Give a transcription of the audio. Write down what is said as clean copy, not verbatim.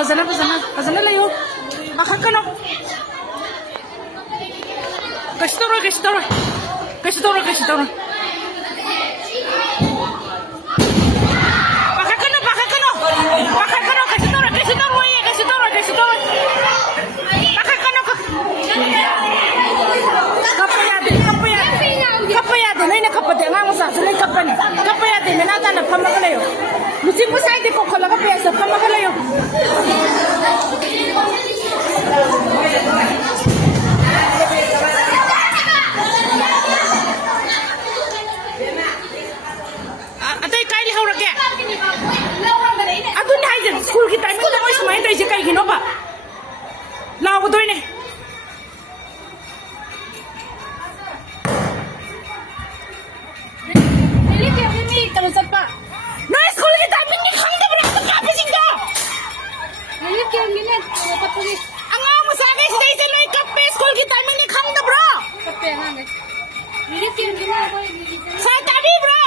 Fazana layo. Akakano. Kasitoro. Kapayade, naina kapade, ngang sa sulay kapane. Kapayade, nanata na pamagalayo. Lusin mo sa iti ko kalaga pesa pamagalayo. Atay kaili haura kya? Adun haiden school ki time ko mois mai tai kai gino ba? Lawo doi ne. Kalau siapa? Nah, sekolah kita ini kang dah berapa kapan sih dah? Ini kira minat apa tuh? Angam musaga stay sa loy kape sekolah kita ini kang dah bro. Kape nang. Ini kira minat apa? Saya tabi bro.